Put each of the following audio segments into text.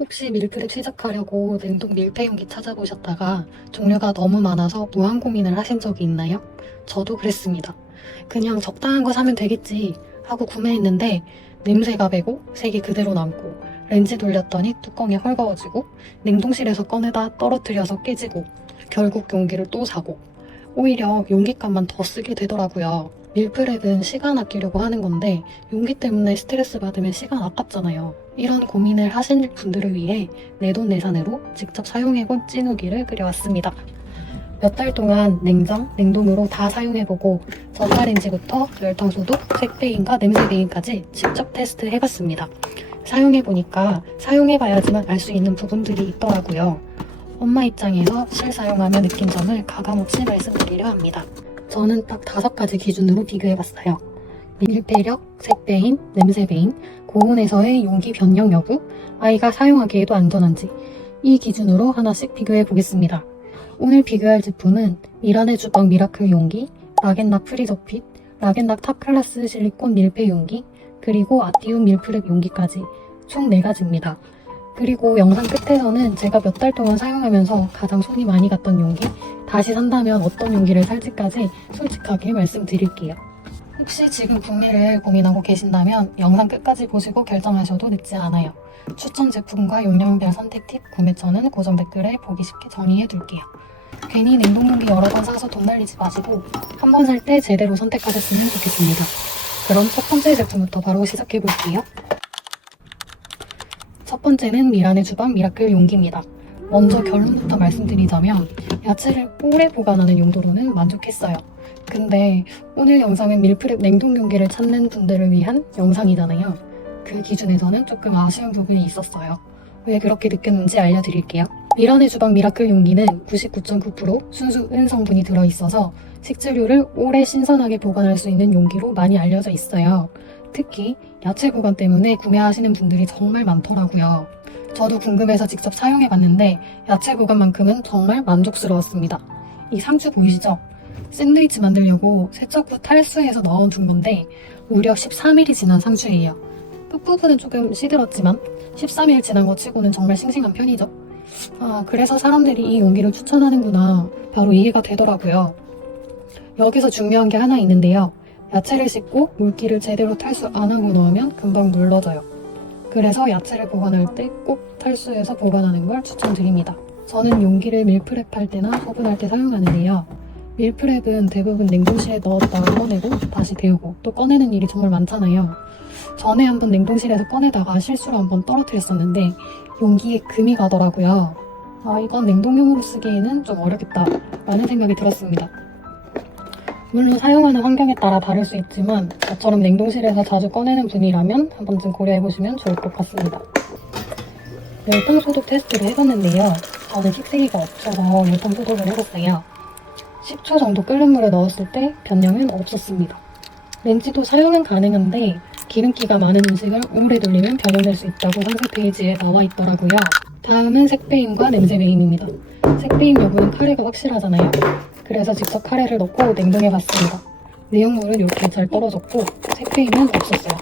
혹시 밀프렙 시작하려고 냉동 밀폐용기 찾아보셨다가 종류가 너무 많아서 무한 고민을 하신 적이 있나요? 저도 그랬습니다. 그냥 적당한 거 사면 되겠지 하고 구매했는데 냄새가 배고 색이 그대로 남고 렌즈 돌렸더니 뚜껑이 헐거워지고 냉동실에서 꺼내다 떨어뜨려서 깨지고 결국 용기를 또 사고 오히려 용기값만 더 쓰게 되더라고요. 밀프렙은 시간 아끼려고 하는 건데 용기 때문에 스트레스 받으면 시간 아깝잖아요. 이런 고민을 하신 분들을 위해 내돈내산으로 직접 사용해본 찌누기를 그려왔습니다. 몇 달 동안 냉장, 냉동으로 다 사용해보고 전자레인지부터 열탕소독, 색배인과 냄새배인까지 직접 테스트해봤습니다. 사용해보니까 사용해봐야지만 알 수 있는 부분들이 있더라고요. 엄마 입장에서 실사용하며 느낀 점을 가감없이 말씀드리려 합니다. 저는 딱 5가지 기준으로 비교해봤어요. 밀폐력, 색배인, 냄새배인, 고온에서의 용기 변형 여부, 아이가 사용하기에도 안전한지 이 기준으로 하나씩 비교해보겠습니다. 오늘 비교할 제품은 미란의 주방 미라클 용기, 락앤락 프리저핏, 락앤락 탑클래스 실리콘 밀폐 용기, 그리고 아티움 밀프렙 용기까지 총 4가지입니다. 그리고 영상 끝에서는 제가 몇 달 동안 사용하면서 가장 손이 많이 갔던 용기, 다시 산다면 어떤 용기를 살지까지 솔직하게 말씀드릴게요. 혹시 지금 구매를 고민하고 계신다면 영상 끝까지 보시고 결정하셔도 늦지 않아요. 추천 제품과 용량별 선택 팁, 구매처는 고정 댓글에 보기 쉽게 정리해둘게요. 괜히 냉동용기 여러 번 사서 돈 날리지 마시고 한 번 살 때 제대로 선택하셨으면 좋겠습니다. 그럼 첫 번째 제품부터 바로 시작해볼게요. 첫 번째는 미란의 주방 미라클 용기입니다. 먼저 결론부터 말씀드리자면 야채를 오래 보관하는 용도로는 만족했어요. 근데 오늘 영상은 밀프렙 냉동 용기를 찾는 분들을 위한 영상이잖아요. 그 기준에서는 조금 아쉬운 부분이 있었어요. 왜 그렇게 느꼈는지 알려드릴게요. 미란의 주방 미라클 용기는 99.9% 순수 은 성분이 들어있어서 식재료를 오래 신선하게 보관할 수 있는 용기로 많이 알려져 있어요. 특히 야채 보관 때문에 구매하시는 분들이 정말 많더라고요. 저도 궁금해서 직접 사용해봤는데 야채 보관만큼은 정말 만족스러웠습니다. 이 상추 보이시죠? 샌드위치 만들려고 세척 후 탈수해서 넣어둔 건데 무려 13일이 지난 상추예요. 끝부분은 조금 시들었지만 13일 지난 거 치고는 정말 싱싱한 편이죠. 그래서 사람들이 이 용기를 추천하는구나 바로 이해가 되더라고요. 여기서 중요한 게 하나 있는데요. 야채를 씻고 물기를 제대로 탈수 안 하고 넣으면 금방 물러져요. 그래서 야채를 보관할 때 꼭 탈수해서 보관하는 걸 추천드립니다. 저는 용기를 밀프렙 할 때나 소분할 때 사용하는데요. 밀프렙은 대부분 냉동실에 넣었다가 꺼내고 다시 데우고 또 꺼내는 일이 정말 많잖아요. 전에 한번 냉동실에서 꺼내다가 실수로 한번 떨어뜨렸었는데 용기에 금이 가더라고요. 이건 냉동용으로 쓰기에는 좀 어렵겠다 라는 생각이 들었습니다. 물론 사용하는 환경에 따라 다를 수 있지만 저처럼 냉동실에서 자주 꺼내는 분이라면 한 번쯤 고려해보시면 좋을 것 같습니다. 열탕 소독 테스트를 해봤는데요. 저는 킥세기가 없어서 열탕 소독을 해봤어요. 10초 정도 끓는 물에 넣었을 때 변형은 없었습니다. 렌즈도 사용은 가능한데 기름기가 많은 음식을 오래 돌리면 변형될 수 있다고 상세 페이지에 나와 있더라고요. 다음은 색배임과 냄새배임입니다. 색배임 여부는 카레가 확실하잖아요. 그래서 직접 카레를 넣고 냉동해봤습니다. 내용물은 이렇게 잘 떨어졌고 색배임은 없었어요.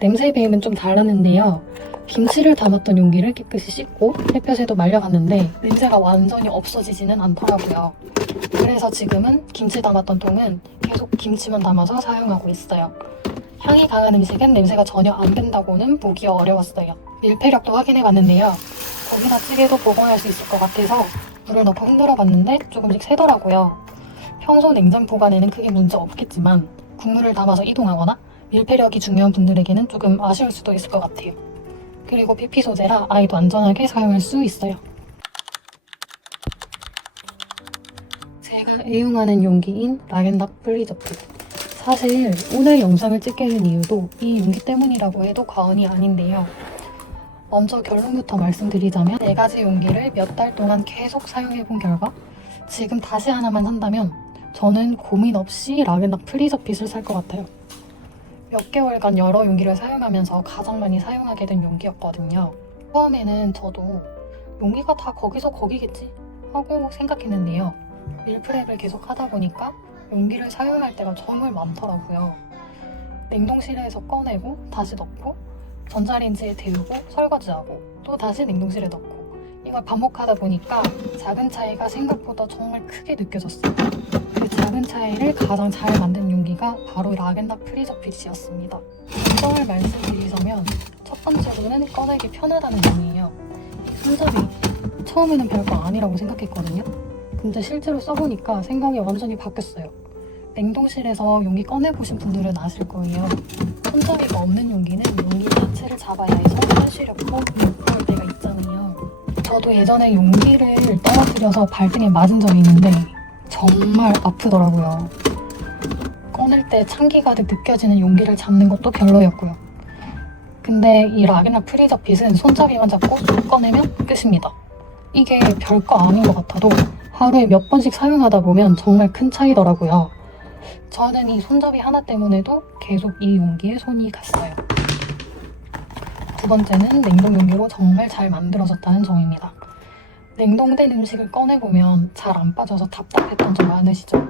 냄새배임은 좀 달랐는데요. 김치를 담았던 용기를 깨끗이 씻고 햇볕에도 말려봤는데 냄새가 완전히 없어지지는 않더라고요. 그래서 지금은 김치 담았던 통은 계속 김치만 담아서 사용하고 있어요. 향이 강한 음식은 냄새가 전혀 안 든다고는 보기 어려웠어요. 밀폐력도 확인해봤는데요. 거기다 찌개도 보관할 수 있을 것 같아서 물을 넣고 흔들어봤는데 조금씩 새더라고요. 평소 냉장 보관에는 크게 문제 없겠지만 국물을 담아서 이동하거나 밀폐력이 중요한 분들에게는 조금 아쉬울 수도 있을 것 같아요. 그리고 PP 소재라 아이도 안전하게 사용할 수 있어요. 제가 애용하는 용기인 락앤락 프리저핏. 사실 오늘 영상을 찍게 된 이유도 이 용기 때문이라고 해도 과언이 아닌데요. 먼저 결론부터 말씀드리자면 4가지 용기를 몇 달 동안 계속 사용해본 결과 지금 다시 하나만 산다면 저는 고민 없이 락앤락 프리저핏을 살 것 같아요. 몇 개월간 여러 용기를 사용하면서 가장 많이 사용하게 된 용기였거든요. 처음에는 저도 용기가 다 거기서 거기겠지 하고 생각했는데요. 밀프렙을 계속 하다 보니까 용기를 사용할 때가 정말 많더라고요. 냉동실에서 꺼내고 다시 넣고 전자레인지에 데우고 설거지하고 또 다시 냉동실에 넣고 이걸 반복하다 보니까 작은 차이가 생각보다 정말 크게 느껴졌어요. 그 작은 차이를 가장 잘 만든 용기가 바로 락앤락 프리저핏이었습니다. 장점을 말씀드리자면 첫 번째로는 꺼내기 편하다는 점이에요. 손잡이 처음에는 별거 아니라고 생각했거든요. 근데 실제로 써보니까 생각이 완전히 바뀌었어요. 냉동실에서 용기 꺼내보신 분들은 아실 거예요. 손잡이가 없는 용기는 용기 자체를 잡아야 해서 손시렵고 그럴 때가 있잖아요. 저도 예전에 용기를 떨어뜨려서 발등에 맞은 적이 있는데 정말 아프더라고요. 꺼낼 때 찬기 가득 느껴지는 용기를 잡는 것도 별로였고요. 근데 이 락앤락 프리저핏은 손잡이만 잡고 쑥 꺼내면 끝입니다. 이게 별거 아닌 것 같아도 하루에 몇 번씩 사용하다 보면 정말 큰 차이더라고요. 저는 이 손잡이 하나 때문에도 계속 이 용기에 손이 갔어요. 두 번째는 냉동 용기로 정말 잘 만들어졌다는 점입니다. 냉동된 음식을 꺼내보면 잘 안 빠져서 답답했던 점 많으시죠?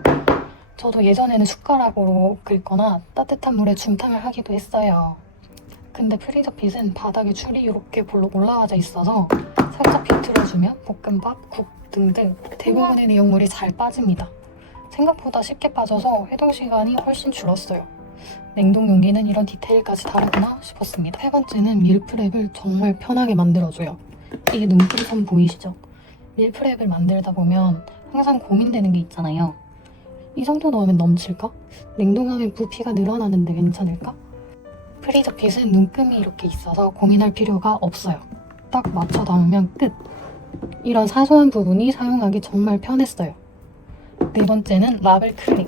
저도 예전에는 숟가락으로 긁거나 따뜻한 물에 중탕을 하기도 했어요. 근데 프리저핏은 바닥에 줄이 이렇게 볼록 올라와져 있어서 살짝 비틀어주면 볶음밥, 국 등등 대부분의 내용물이 잘 빠집니다. 생각보다 쉽게 빠져서 해동 시간이 훨씬 줄었어요. 냉동 용기는 이런 디테일까지 다르구나 싶었습니다. 세 번째는 밀프렙을 정말 편하게 만들어줘요. 이게 눈금선 보이시죠? 밀프렙을 만들다 보면 항상 고민되는 게 있잖아요. 이 정도 넣으면 넘칠까? 냉동하면 부피가 늘어나는데 괜찮을까? 프리저핏은 눈금이 이렇게 있어서 고민할 필요가 없어요. 딱 맞춰 담으면 끝! 이런 사소한 부분이 사용하기 정말 편했어요. 네 번째는 라벨 클립.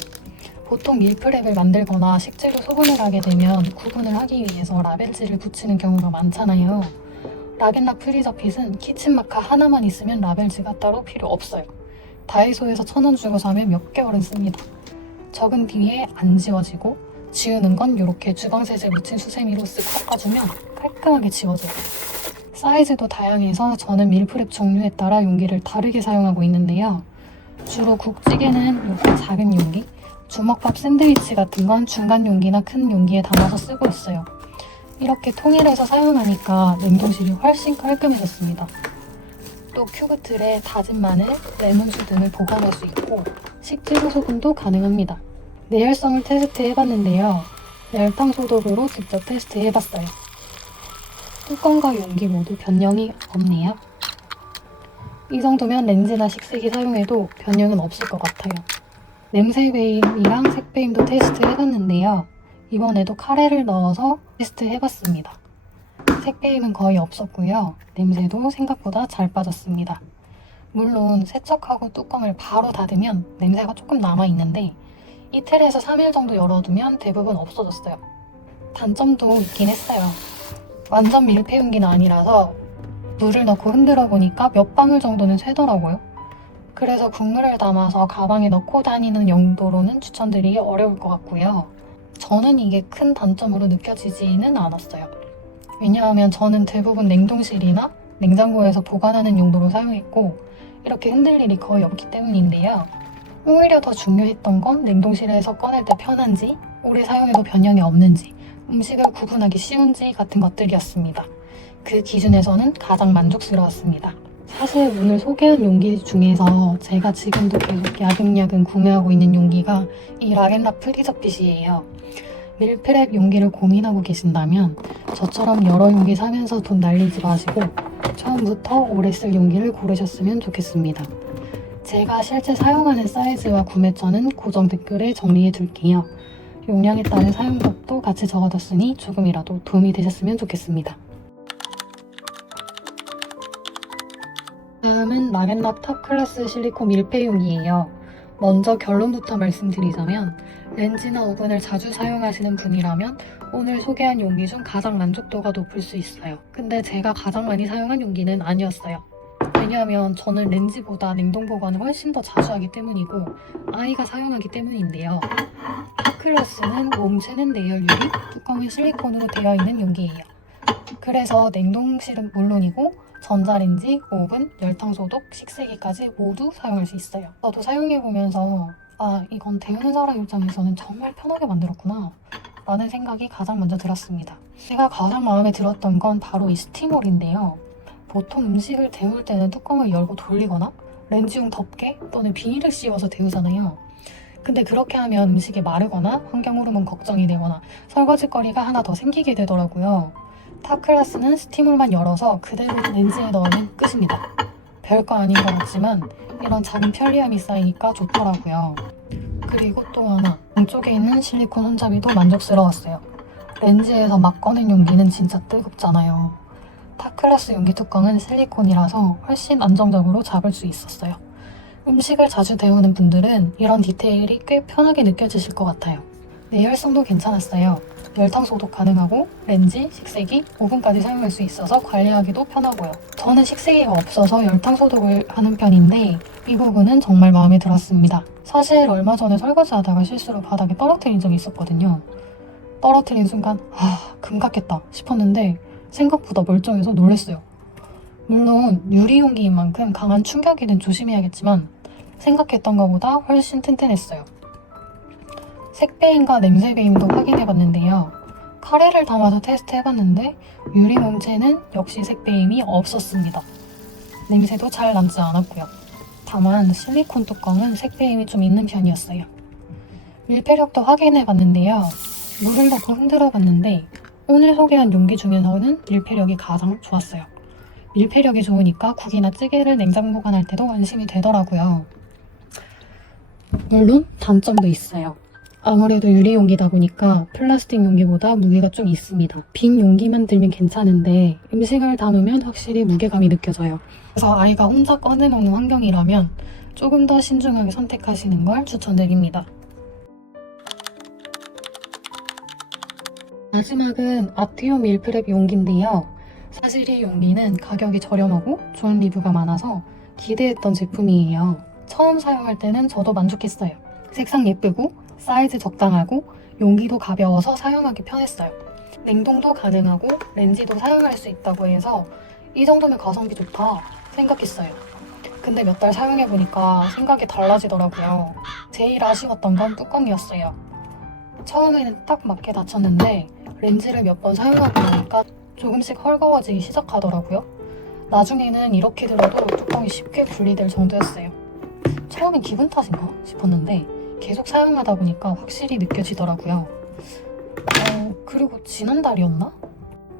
보통 밀프렙을 만들거나 식재료 소분을 하게 되면 구분을 하기 위해서 라벨지를 붙이는 경우가 많잖아요. 락앤락 프리저핏은 키친마카 하나만 있으면 라벨지가 따로 필요 없어요. 다이소에서 1,000원 주고 사면 몇 개월은 씁니다. 적은 뒤에 안 지워지고 지우는 건 이렇게 주방세제 묻힌 수세미로 쓱 섞어주면 깔끔하게 지워져요. 사이즈도 다양해서 저는 밀프렙 종류에 따라 용기를 다르게 사용하고 있는데요. 주로 국찌개는 이렇게 작은 용기, 주먹밥 샌드위치 같은 건 중간 용기나 큰 용기에 담아서 쓰고 있어요. 이렇게 통일해서 사용하니까 냉동실이 훨씬 깔끔해졌습니다. 또 큐브틀에 다진 마늘, 레몬수 등을 보관할 수 있고 식재료 소분도 가능합니다. 내열성을 테스트해봤는데요. 열탕 소독으로 직접 테스트해봤어요. 뚜껑과 용기 모두 변형이 없네요. 이 정도면 렌즈나 식세기 사용해도 변형은 없을 것 같아요. 냄새 배임이랑 색 배임도 테스트해봤는데요. 이번에도 카레를 넣어서 테스트해봤습니다. 색 배임은 거의 없었고요. 냄새도 생각보다 잘 빠졌습니다. 물론 세척하고 뚜껑을 바로 닫으면 냄새가 조금 남아있는데 이틀에서 3일 정도 열어두면 대부분 없어졌어요. 단점도 있긴 했어요. 완전 밀폐 용기는 아니라서 물을 넣고 흔들어 보니까 몇 방울 정도는 새더라고요. 그래서 국물을 담아서 가방에 넣고 다니는 용도로는 추천드리기 어려울 것 같고요. 저는 이게 큰 단점으로 느껴지지는 않았어요. 왜냐하면 저는 대부분 냉동실이나 냉장고에서 보관하는 용도로 사용했고 이렇게 흔들 일이 거의 없기 때문인데요. 오히려 더 중요했던 건 냉동실에서 꺼낼 때 편한지, 오래 사용해도 변형이 없는지, 음식을 구분하기 쉬운지 같은 것들이었습니다. 그 기준에서는 가장 만족스러웠습니다. 사실 오늘 소개한 용기 중에서 제가 지금도 계속 야금야금 구매하고 있는 용기가 이 락앤락 프리저핏이에요. 밀프렙 용기를 고민하고 계신다면 저처럼 여러 용기 사면서 돈 날리지 마시고 처음부터 오래 쓸 용기를 고르셨으면 좋겠습니다. 제가 실제 사용하는 사이즈와 구매처는 고정 댓글에 정리해 둘게요. 용량에 따른 사용법도 같이 적어뒀으니 조금이라도 도움이 되셨으면 좋겠습니다. 다음은 락앤락 탑클래스 실리콘 밀폐용이에요. 먼저 결론부터 말씀드리자면 렌즈나 오븐을 자주 사용하시는 분이라면 오늘 소개한 용기 중 가장 만족도가 높을 수 있어요. 근데 제가 가장 많이 사용한 용기는 아니었어요. 왜냐하면 저는 렌즈보다 냉동 보관을 훨씬 더 자주 하기 때문이고 아이가 사용하기 때문인데요. 탑클래스는 몸체는 내열 유리, 뚜껑은 실리콘으로 되어 있는 용기예요. 그래서 냉동실은 물론이고 전자레인지, 오븐, 열탕소독, 식세기까지 모두 사용할 수 있어요. 저도 사용해보면서 이건 데우는 사람 입장에서는 정말 편하게 만들었구나 라는 생각이 가장 먼저 들었습니다. 제가 가장 마음에 들었던 건 바로 이 스티몰인데요. 보통 음식을 데울 때는 뚜껑을 열고 돌리거나 렌즈용 덮개 또는 비닐을 씌워서 데우잖아요. 근데 그렇게 하면 음식이 마르거나 환경오염은 걱정이 되거나 설거지거리가 하나 더 생기게 되더라고요. 타클라스는 스티몰만 열어서 그대로 렌즈에 넣으면 끝입니다. 별거 아닌 것 같지만 이런 작은 편리함이 쌓이니까 좋더라고요. 그리고 또 하나, 안쪽에 있는 실리콘 손잡이도 만족스러웠어요. 렌즈에서 막 꺼낸 용기는 진짜 뜨겁잖아요. 타클라스 용기 뚜껑은 실리콘이라서 훨씬 안정적으로 잡을 수 있었어요. 음식을 자주 데우는 분들은 이런 디테일이 꽤 편하게 느껴지실 것 같아요. 내열성도 괜찮았어요. 열탕 소독 가능하고 렌즈, 식세기, 오븐까지 사용할 수 있어서 관리하기도 편하고요. 저는 식세기가 없어서 열탕 소독을 하는 편인데 이 부분은 정말 마음에 들었습니다. 사실 얼마 전에 설거지하다가 실수로 바닥에 떨어뜨린 적이 있었거든요. 떨어뜨린 순간 금갔겠다 싶었는데 생각보다 멀쩡해서 놀랐어요. 물론 유리용기인 만큼 강한 충격에는 조심해야겠지만 생각했던 것보다 훨씬 튼튼했어요. 색배임과 냄새배임도 확인해봤는데요. 카레를 담아서 테스트해봤는데 유리 몸체는 역시 색배임이 없었습니다. 냄새도 잘 남지 않았고요. 다만 실리콘 뚜껑은 색배임이 좀 있는 편이었어요. 밀폐력도 확인해봤는데요. 물을 넣고 흔들어봤는데 오늘 소개한 용기 중에서는 밀폐력이 가장 좋았어요. 밀폐력이 좋으니까 국이나 찌개를 냉장 보관할 때도 안심이 되더라고요. 물론 단점도 있어요. 아무래도 유리 용기다 보니까 플라스틱 용기보다 무게가 좀 있습니다. 빈 용기만 들면 괜찮은데 음식을 담으면 확실히 무게감이 느껴져요. 그래서 아이가 혼자 꺼내 먹는 환경이라면 조금 더 신중하게 선택하시는 걸 추천드립니다. 마지막은 아티오 밀프렙 용기인데요. 사실 이 용기는 가격이 저렴하고 좋은 리뷰가 많아서 기대했던 제품이에요. 처음 사용할 때는 저도 만족했어요. 색상 예쁘고 사이즈 적당하고 용기도 가벼워서 사용하기 편했어요. 냉동도 가능하고 렌즈도 사용할 수 있다고 해서 이 정도면 가성비 좋다 생각했어요. 근데 몇 달 사용해보니까 생각이 달라지더라고요. 제일 아쉬웠던 건 뚜껑이었어요. 처음에는 딱 맞게 닫혔는데 렌즈를 몇 번 사용하고 나니까 조금씩 헐거워지기 시작하더라고요. 나중에는 이렇게 들어도 뚜껑이 쉽게 분리될 정도였어요. 처음엔 기분 탓인가 싶었는데 계속 사용하다 보니까 확실히 느껴지더라고요. 그리고 지난달이었나?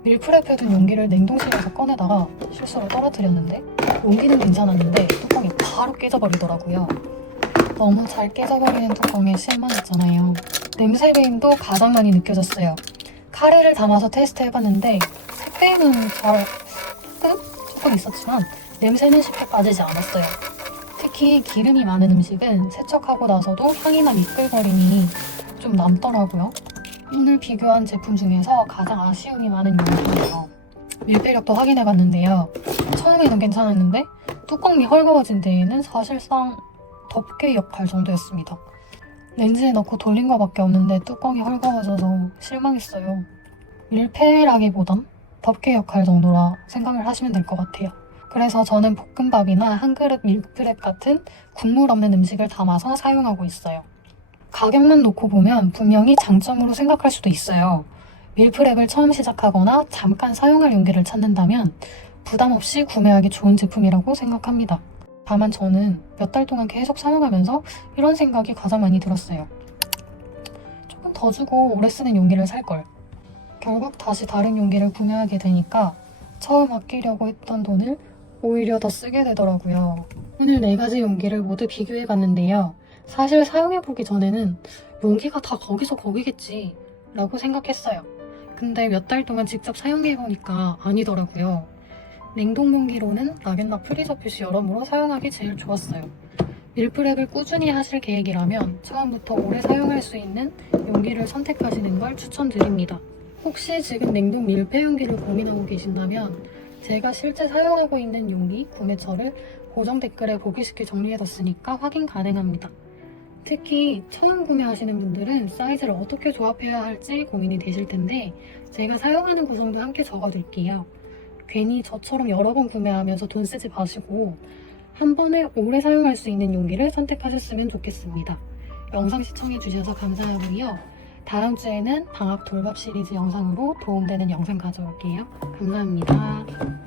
밀프렙 해둔 용기를 냉동실에서 꺼내다가 실수로 떨어뜨렸는데 용기는 괜찮았는데 뚜껑이 바로 깨져버리더라고요. 너무 잘 깨져버리는 뚜껑에 실망했잖아요. 냄새 배임도 가장 많이 느껴졌어요. 카레를 담아서 테스트해봤는데 색배임은 조금 있었지만 냄새는 쉽게 빠지지 않았어요. 특히 기름이 많은 음식은 세척하고 나서도 향이나 미끌거림이 좀 남더라고요. 오늘 비교한 제품 중에서 가장 아쉬움이 많은 용기예요. 밀폐력도 확인해봤는데요. 처음에는 괜찮았는데 뚜껑이 헐거워진 데에는 사실상 덮개 역할 정도였습니다. 렌즈에 넣고 돌린 것밖에 없는데 뚜껑이 헐거워져서 실망했어요. 밀폐라기보단 덮개 역할 정도라 생각을 하시면 될 것 같아요. 그래서 저는 볶음밥이나 한 그릇 밀프렙 같은 국물 없는 음식을 담아서 사용하고 있어요. 가격만 놓고 보면 분명히 장점으로 생각할 수도 있어요. 밀프렙을 처음 시작하거나 잠깐 사용할 용기를 찾는다면 부담 없이 구매하기 좋은 제품이라고 생각합니다. 다만 저는 몇 달 동안 계속 사용하면서 이런 생각이 가장 많이 들었어요. 조금 더 주고 오래 쓰는 용기를 살걸. 결국 다시 다른 용기를 구매하게 되니까 처음 아끼려고 했던 돈을 오히려 더 쓰게 되더라고요. 오늘 4가지 용기를 모두 비교해봤는데요. 사실 사용해보기 전에는 용기가 다 거기서 거기겠지 라고 생각했어요. 근데 몇 달 동안 직접 사용해보니까 아니더라고요. 냉동 용기로는 락앤락 프리저 표시 여러모로 사용하기 제일 좋았어요. 밀프렙을 꾸준히 하실 계획이라면 처음부터 오래 사용할 수 있는 용기를 선택하시는 걸 추천드립니다. 혹시 지금 냉동 밀폐 용기를 고민하고 계신다면 제가 실제 사용하고 있는 용기 구매처를 고정 댓글에 보기 쉽게 정리해뒀으니까 확인 가능합니다. 특히 처음 구매하시는 분들은 사이즈를 어떻게 조합해야 할지 고민이 되실 텐데 제가 사용하는 구성도 함께 적어둘게요. 괜히 저처럼 여러 번 구매하면서 돈 쓰지 마시고 한 번에 오래 사용할 수 있는 용기를 선택하셨으면 좋겠습니다. 영상 시청해주셔서 감사하고요. 다음 주에는 방학 돌밥 시리즈 영상으로 도움되는 영상 가져올게요. 감사합니다.